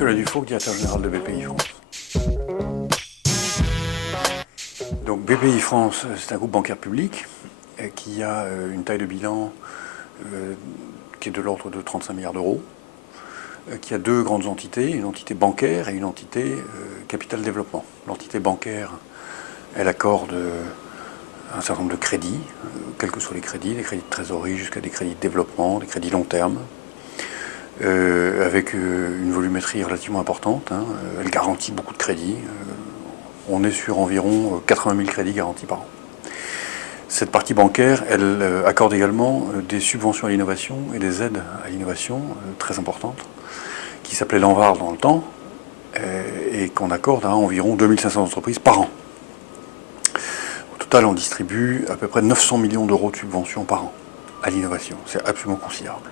Nicolas Dufault, directeur général de BPI France. Donc BPI France, c'est un groupe bancaire public qui a une taille de bilan qui est de l'ordre de 35 milliards d'euros, qui a deux grandes entités, une entité bancaire et une entité capital développement. L'entité bancaire, elle accorde un certain nombre de crédits, quels que soient les crédits de trésorerie jusqu'à des crédits de développement, des crédits long terme, avec une volumétrie relativement importante. Elle garantit beaucoup de crédits. On est sur environ 80 000 crédits garantis par an. Cette partie bancaire, elle accorde également des subventions à l'innovation et des aides à l'innovation très importantes, qui s'appelaient l'ANVAR dans le temps, et qu'on accorde à environ 2500 entreprises par an. Au total, on distribue à peu près 900 millions d'euros de subventions par an à l'innovation. C'est absolument considérable.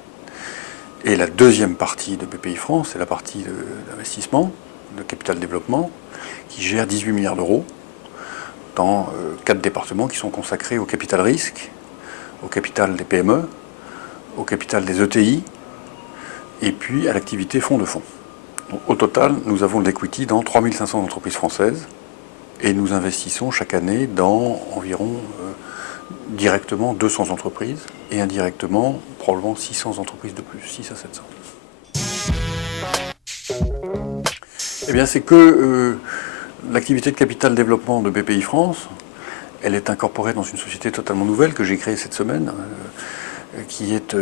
Et la deuxième partie de BPI France, c'est la partie d'investissement, de capital développement, qui gère 18 milliards d'euros dans 4 départements qui sont consacrés au capital risque, au capital des PME, au capital des ETI, et puis à l'activité fonds de fonds. Donc, au total, nous avons de l'equity dans 3500 entreprises françaises, et nous investissons chaque année dans environ directement 200 entreprises, et indirectement probablement 600 entreprises de plus, 6 à 700. Eh bien, c'est que l'activité de capital développement de BPI France, elle est incorporée dans une société totalement nouvelle que j'ai créée cette semaine, qui est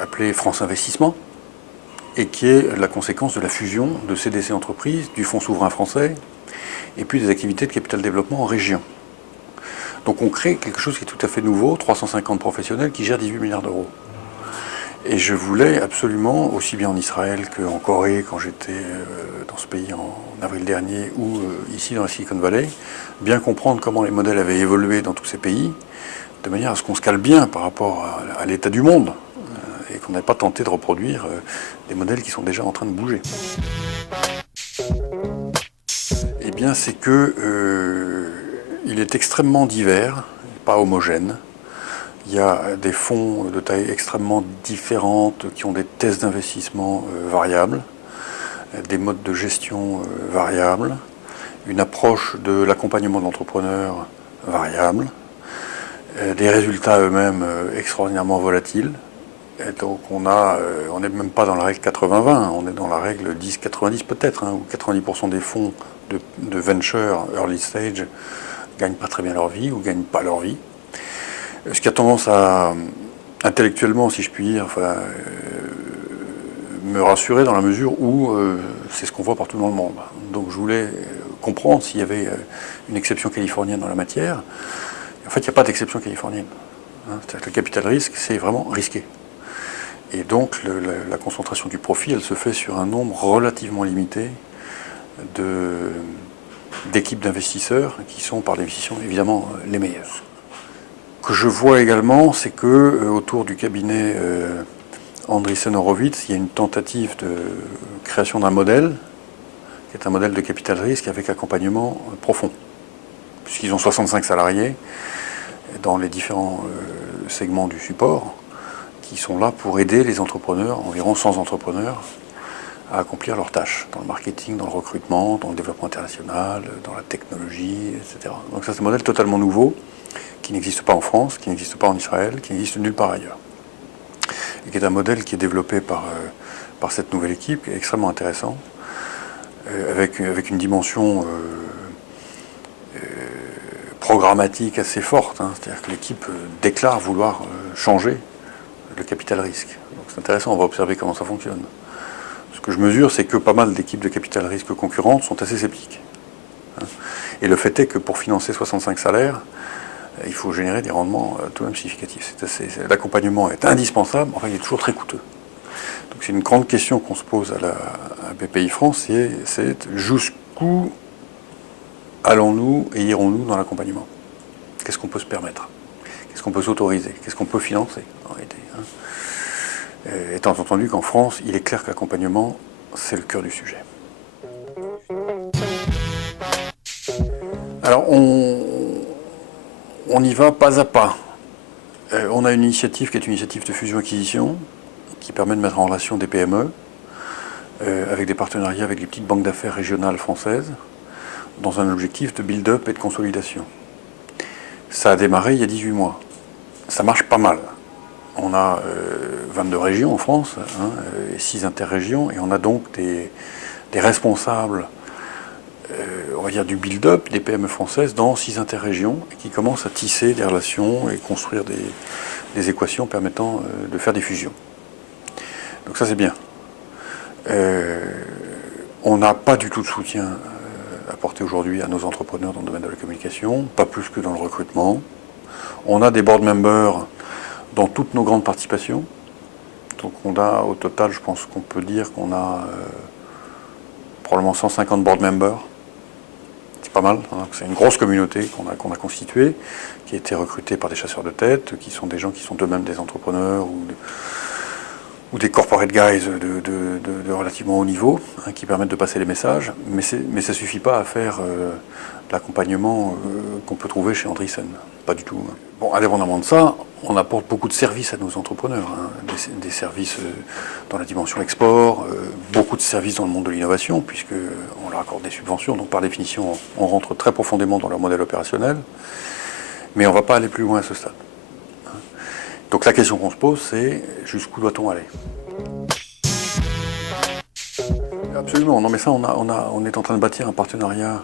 appelée France Investissement, et qui est la conséquence de la fusion de CDC Entreprises, du Fonds souverain français, et puis des activités de capital développement en région. Donc on crée quelque chose qui est tout à fait nouveau, 350 professionnels qui gèrent 18 milliards d'euros. Et je voulais absolument, aussi bien en Israël qu'en Corée, quand j'étais dans ce pays en avril dernier, ou ici dans la Silicon Valley, bien comprendre comment les modèles avaient évolué dans tous ces pays, de manière à ce qu'on se cale bien par rapport à l'état du monde, et qu'on n'ait pas tenté de reproduire des modèles qui sont déjà en train de bouger. Eh bien, c'est que il est extrêmement divers, pas homogène. Il y a des fonds de taille extrêmement différentes qui ont des tests d'investissement variables, des modes de gestion variables, une approche de l'accompagnement de l'entrepreneur variable, des résultats eux-mêmes extraordinairement volatiles. Et donc on n'est même pas dans la règle 80-20, on est dans la règle 10-90 peut-être, où 90% des fonds de venture early stage gagnent pas très bien leur vie ou gagnent pas leur vie. Ce qui a tendance à, intellectuellement, si je puis dire, me rassurer dans la mesure où c'est ce qu'on voit partout dans le monde. Donc je voulais comprendre s'il y avait une exception californienne dans la matière. En fait, il n'y a pas d'exception californienne. C'est-à-dire que le capital risque, c'est vraiment risqué. Et donc la concentration du profit, elle se fait sur un nombre relativement limité d'équipes d'investisseurs qui sont par définition évidemment les meilleurs. Ce que je vois également, c'est que autour du cabinet Andreessen Horowitz, il y a une tentative de création d'un modèle, qui est un modèle de capital risque avec accompagnement profond, puisqu'ils ont 65 salariés dans les différents segments du support, qui sont là pour aider les entrepreneurs, environ 100 entrepreneurs, à accomplir leurs tâches, dans le marketing, dans le recrutement, dans le développement international, dans la technologie, etc. Donc ça, c'est un modèle totalement nouveau, qui n'existe pas en France, qui n'existe pas en Israël, qui n'existe nulle part ailleurs. Et qui est un modèle qui est développé par cette nouvelle équipe, qui est extrêmement intéressant, avec une dimension programmatique assez forte. C'est-à-dire que l'équipe déclare vouloir changer le capital risque. Donc c'est intéressant, on va observer comment ça fonctionne. Ce que je mesure, c'est que pas mal d'équipes de capital risque concurrentes sont assez sceptiques. Et le fait est que pour financer 65 salaires, il faut générer des rendements tout de même significatifs. L'accompagnement est indispensable, enfin il est toujours très coûteux. Donc c'est une grande question qu'on se pose à BPI France, c'est jusqu'où allons-nous et irons-nous dans l'accompagnement? Qu'est-ce qu'on peut se permettre? Qu'est-ce qu'on peut s'autoriser? Qu'est-ce qu'on peut financer en réalité, étant entendu qu'en France, il est clair que l'accompagnement, c'est le cœur du sujet. Alors on y va pas à pas. On a une initiative qui est une initiative de fusion-acquisition qui permet de mettre en relation des PME avec des partenariats avec les petites banques d'affaires régionales françaises, dans un objectif de build-up et de consolidation. Ça a démarré il y a 18 mois. Ça marche pas mal. On a 22 régions en France, et 6 interrégions, et on a donc des responsables, on va dire du build-up, des PME françaises dans 6 interrégions, et qui commencent à tisser des relations et construire des équations permettant de faire des fusions. Donc ça c'est bien. On n'a pas du tout de soutien apporté aujourd'hui à nos entrepreneurs dans le domaine de la communication, pas plus que dans le recrutement. On a des board members dans toutes nos grandes participations. Donc on a au total, je pense qu'on peut dire qu'on a probablement 150 board members. C'est pas mal, hein. C'est une grosse communauté qu'on a constituée, qui a été recrutée par des chasseurs de tête, qui sont des gens qui sont eux-mêmes des entrepreneurs ou des corporate guys de relativement haut niveau, hein, qui permettent de passer les messages, mais ça ne suffit pas à faire l'accompagnement qu'on peut trouver chez Andreessen, pas du tout. Bon, indépendamment de ça, on apporte beaucoup de services à nos entrepreneurs, hein, des services dans la dimension export, beaucoup de services dans le monde de l'innovation, puisqu'on leur accorde des subventions, donc par définition, on rentre très profondément dans leur modèle opérationnel, mais on ne va pas aller plus loin à ce stade. Donc la question qu'on se pose, c'est jusqu'où doit-on aller? Absolument, non mais ça, on est en train de bâtir un partenariat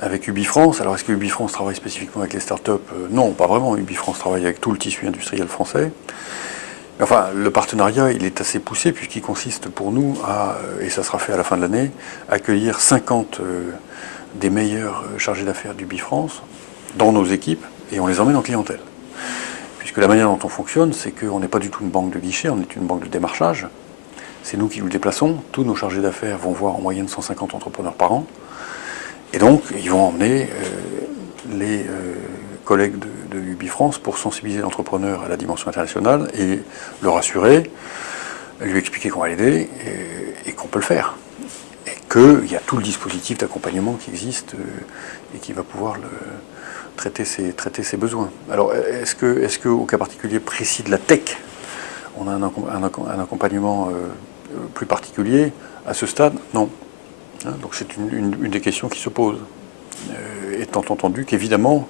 avec UbiFrance. Alors est-ce que UbiFrance travaille spécifiquement avec les startups? Non, pas vraiment. UbiFrance travaille avec tout le tissu industriel français. Mais enfin, le partenariat, il est assez poussé puisqu'il consiste pour nous à, et ça sera fait à la fin de l'année, accueillir 50 des meilleurs chargés d'affaires d'UbiFrance dans nos équipes et on les emmène en clientèle. Puisque la manière dont on fonctionne, c'est qu'on n'est pas du tout une banque de guichet, on est une banque de démarchage. C'est nous qui nous déplaçons. Tous nos chargés d'affaires vont voir en moyenne 150 entrepreneurs par an. Et donc, ils vont emmener les collègues de UbiFrance pour sensibiliser l'entrepreneur à la dimension internationale et le rassurer, lui expliquer qu'on va l'aider et qu'on peut le faire. Et qu'il y a tout le dispositif d'accompagnement qui existe et qui va pouvoir traiter ses besoins. Alors, est-ce que au cas particulier précis de la tech, on a un accompagnement plus particulier à ce stade? Non. Donc c'est une des questions qui se pose. Étant entendu qu'évidemment,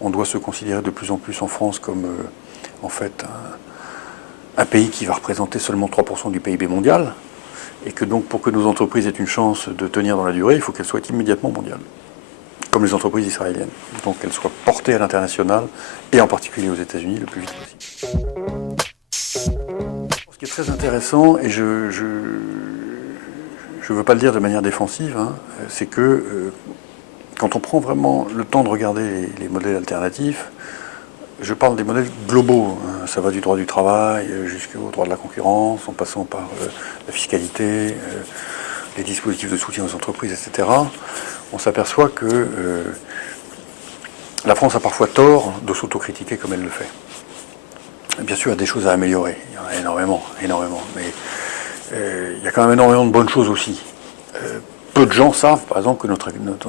on doit se considérer de plus en plus en France comme en fait un pays qui va représenter seulement 3% du PIB mondial, et que donc pour que nos entreprises aient une chance de tenir dans la durée, il faut qu'elles soient immédiatement mondiales, comme les entreprises israéliennes. Donc qu'elles soient portées à l'international, et en particulier aux États-Unis, le plus vite possible. Ce qui est très intéressant, et je ne veux pas le dire de manière défensive, hein, c'est que quand on prend vraiment le temps de regarder les modèles alternatifs, je parle des modèles globaux, hein, ça va du droit du travail jusqu'au droit de la concurrence, en passant par la fiscalité, les dispositifs de soutien aux entreprises, etc. On s'aperçoit que la France a parfois tort de s'autocritiquer comme elle le fait. Bien sûr, il y a des choses à améliorer, il y en a énormément, mais il y a quand même énormément de bonnes choses aussi. Peu de gens savent, par exemple, que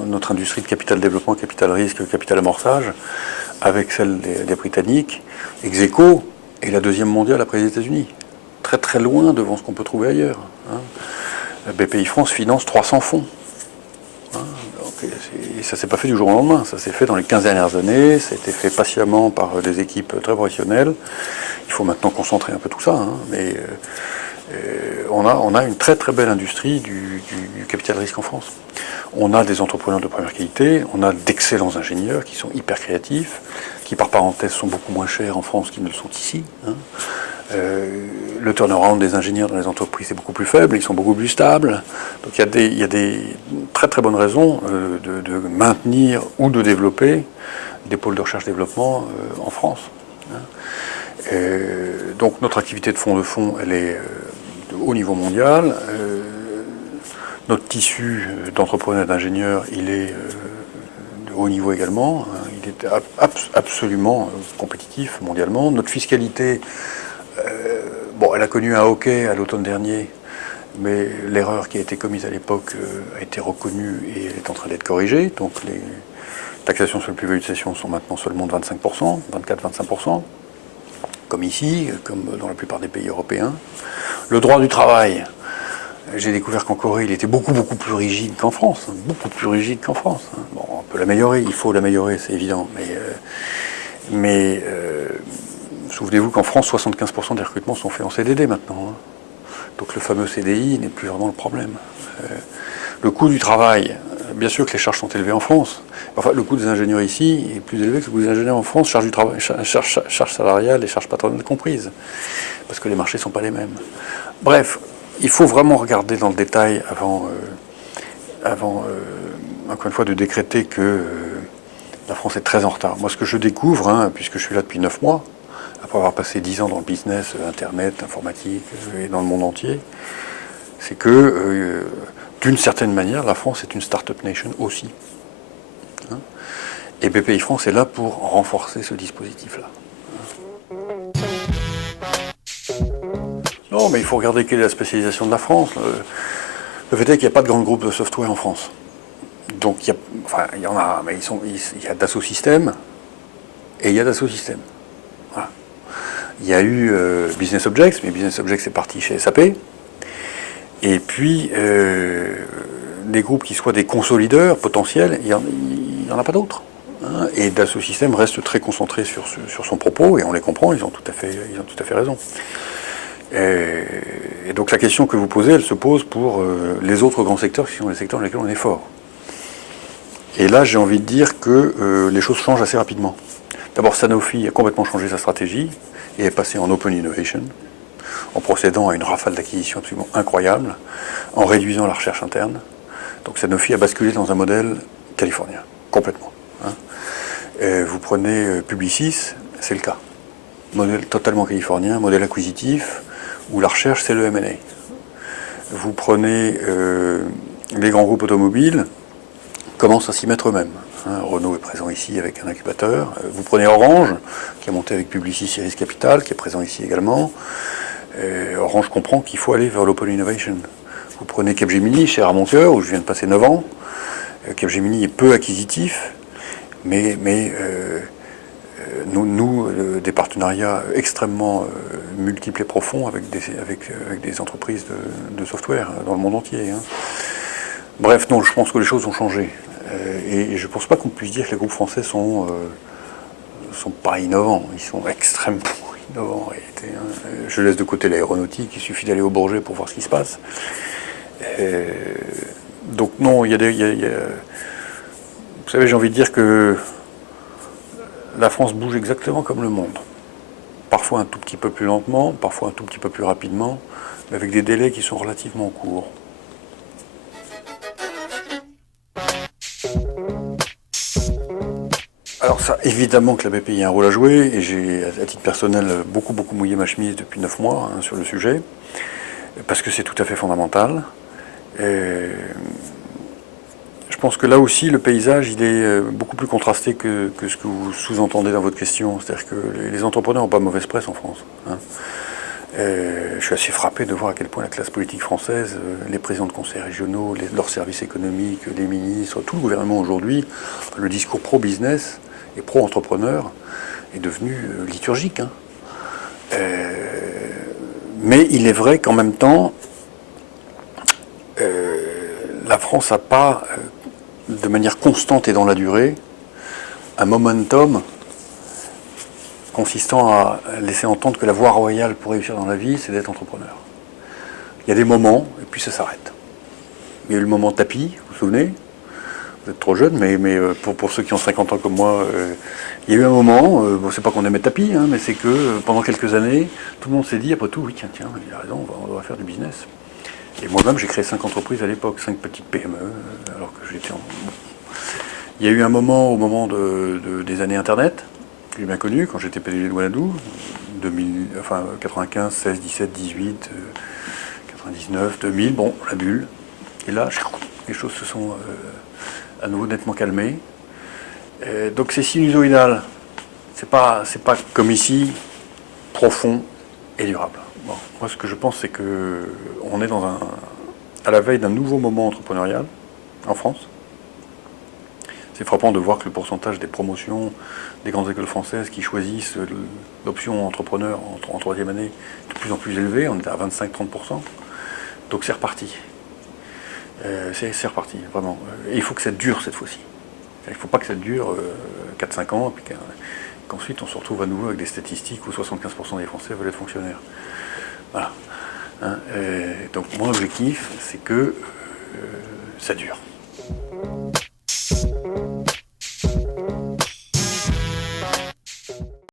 notre industrie de capital développement, capital risque, capital amorçage, avec celle des Britanniques, ex aequo, est la deuxième mondiale après les États-Unis. Très très loin devant ce qu'on peut trouver ailleurs. Hein. BPI France finance 300 fonds. Hein. Et ça ne s'est pas fait du jour au lendemain. Ça s'est fait dans les 15 dernières années. Ça a été fait patiemment par des équipes très professionnelles. Il faut maintenant concentrer un peu tout ça. Hein. Mais on a une très très belle industrie du capital risque en France. On a des entrepreneurs de première qualité, on a d'excellents ingénieurs qui sont hyper créatifs, qui par parenthèse sont beaucoup moins chers en France qu'ils ne le sont ici. Hein. Le turnaround des ingénieurs dans les entreprises est beaucoup plus faible, ils sont beaucoup plus stables. Donc il y a des très très bonnes raisons de maintenir ou de développer des pôles de recherche-développement en France. Hein. Donc notre activité de fonds, elle est de haut niveau mondial. Notre tissu d'entrepreneurs et d'ingénieurs, il est de haut niveau également. Il est absolument compétitif mondialement. Notre fiscalité, elle a connu un hockey à l'automne dernier, mais l'erreur qui a été commise à l'époque a été reconnue et elle est en train d'être corrigée. Donc les taxations sur le plus-value de cession sont maintenant seulement de 25%, 24-25%, comme ici, comme dans la plupart des pays européens. Le droit du travail J'ai découvert qu'en Corée, il était beaucoup plus rigide qu'en France, hein, beaucoup plus rigide qu'en France. Hein. Bon, on peut l'améliorer, il faut l'améliorer, c'est évident, mais souvenez-vous qu'en France, 75% des recrutements sont faits en CDD maintenant. Hein. Donc le fameux CDI n'est plus vraiment le problème. Le coût du travail, bien sûr que les charges sont élevées en France. Enfin, le coût des ingénieurs ici est plus élevé que le coût des ingénieurs en France, charge du travail, charge salariale et charges patronales comprises, parce que les marchés ne sont pas les mêmes. Bref, il faut vraiment regarder dans le détail avant encore une fois, de décréter que la France est très en retard. Moi, ce que je découvre, hein, puisque je suis là depuis 9 mois, après avoir passé 10 ans dans le business, Internet, informatique et dans le monde entier, c'est que, d'une certaine manière, la France est une start-up nation aussi. Hein, et BPI France est là pour renforcer ce dispositif-là. Non, mais il faut regarder quelle est la spécialisation de la France. Le fait est qu'il n'y a pas de grands groupes de software en France. Donc, il y en a, mais il y a Dassault Systèmes et il y a Dassault Systèmes. Voilà. Il y a eu Business Objects, mais Business Objects est parti chez SAP. Et puis, des groupes qui soient des consolideurs potentiels, il n'y en a pas d'autres. Hein. Et Dassault Systèmes reste très concentré sur son propos, et on les comprend, ils ont tout à fait raison. Et donc la question que vous posez, elle se pose pour les autres grands secteurs qui sont les secteurs dans lesquels on est fort. Et là, j'ai envie de dire que les choses changent assez rapidement. D'abord, Sanofi a complètement changé sa stratégie et est passé en open innovation, en procédant à une rafale d'acquisition absolument incroyable, en réduisant la recherche interne. Donc Sanofi a basculé dans un modèle californien, complètement. Hein. Vous prenez Publicis, c'est le cas. Modèle totalement californien, modèle acquisitif, où la recherche, c'est le M&A. Vous prenez les grands groupes automobiles, commencent à s'y mettre eux-mêmes. Hein, Renault est présent ici avec un incubateur. Vous prenez Orange, qui a monté avec Publicis Iris Capital, qui est présent ici également. Orange comprend qu'il faut aller vers l'open innovation. Vous prenez Capgemini, cher à mon cœur, où je viens de passer 9 ans. Capgemini est peu acquisitif, mais nous, des partenariats extrêmement multiples et profonds avec des entreprises de software dans le monde entier. Hein. Bref, non, je pense que les choses ont changé. Et je ne pense pas qu'on puisse dire que les groupes français sont pas innovants. Ils sont extrêmement innovants en réalité. Hein. Je laisse de côté l'aéronautique, il suffit d'aller au Bourget pour voir ce qui se passe. Donc non, vous savez, j'ai envie de dire que la France bouge exactement comme le monde. Parfois un tout petit peu plus lentement, parfois un tout petit peu plus rapidement, mais avec des délais qui sont relativement courts. Alors ça, évidemment que la BPI a un rôle à jouer, et j'ai, à titre personnel, beaucoup mouillé ma chemise depuis 9 mois hein, sur le sujet, parce que c'est tout à fait fondamental. Je pense que là aussi, le paysage, il est beaucoup plus contrasté que ce que vous sous-entendez dans votre question. C'est-à-dire que les entrepreneurs n'ont pas mauvaise presse en France. Hein. Je suis assez frappé de voir à quel point la classe politique française, les présidents de conseils régionaux, leurs services économiques, les ministres, tout le gouvernement aujourd'hui, le discours pro-business et pro-entrepreneur est devenu liturgique. Hein. Mais il est vrai qu'en même temps, la France n'a pas, de manière constante et dans la durée, un momentum consistant à laisser entendre que la voie royale pour réussir dans la vie, c'est d'être entrepreneur. Il y a des moments, et puis ça s'arrête. Il y a eu le moment tapis, vous vous souvenez? Vous êtes trop jeune, mais pour ceux qui ont 50 ans comme moi, il y a eu un moment, bon, c'est pas qu'on aimait tapis, hein, mais c'est que pendant quelques années, tout le monde s'est dit, après tout, oui, tiens, il a raison, on va faire du business. Et moi-même, j'ai créé 5 entreprises à l'époque, 5 petites PME, alors que j'étais en... Il y a eu un moment, au moment des années Internet, que j'ai bien connu, quand j'étais PDG de Wanadoo, 95, 16, 17, 18, 99, 2000, bon, la bulle. Et là, les choses se sont à nouveau nettement calmées. Donc c'est sinusoïdal. C'est pas comme ici, profond et durable. Bon, moi, ce que je pense, c'est qu'on est à la veille d'un nouveau moment entrepreneurial en France. C'est frappant de voir que le pourcentage des promotions des grandes écoles françaises qui choisissent l'option entrepreneur en troisième année est de plus en plus élevé. On est à 25-30%. Donc c'est reparti. C'est reparti, vraiment. Et il faut que ça dure cette fois-ci. Il ne faut pas que ça dure 4-5 ans, et puis qu'ensuite on se retrouve à nouveau avec des statistiques où 75% des Français veulent être fonctionnaires. Voilà. Hein, donc mon objectif, c'est que ça dure.